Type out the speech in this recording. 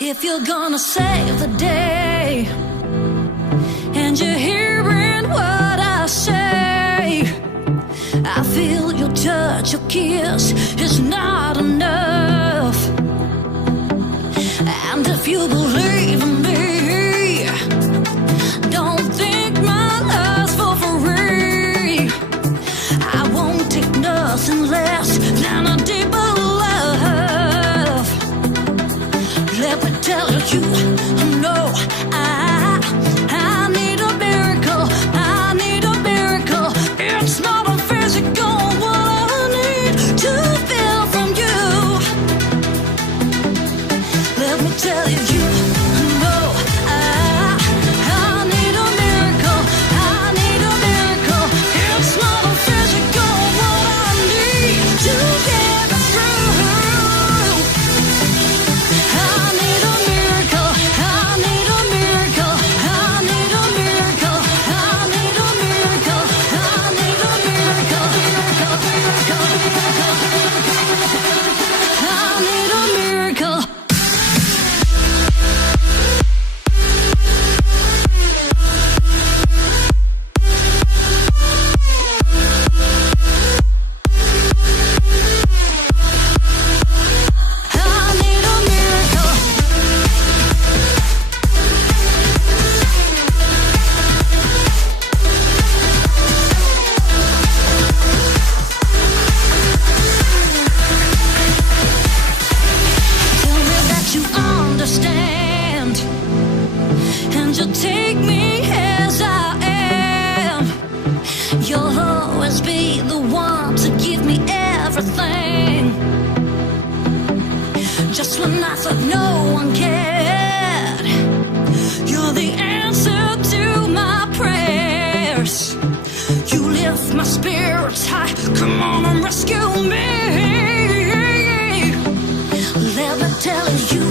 If you're gonna save the day and you're hearing what I say, I feel your touch, your kiss is not enough. And if you believe in me, don't think my love's for free. I won't take nothing less than a deeper love. Let me tell you, no, I need a miracle. I need a miracle. It's not a physical what I need to feel from you. Let me tell you, no, I need a miracle. I need a miracle. It's not a physical what I need to get through. I need a miracle. I need a miracle. I need a miracle. I need a miracle. I need a miracle. I need a miracle. I need a miracle. Tell me that you understand, and you'll take me as I am. You'll always be the one to give me everything. Just when I thought no one cared, you're the answer to my prayers. You lift my spirits high. Come on and rescue me. Let me tell you,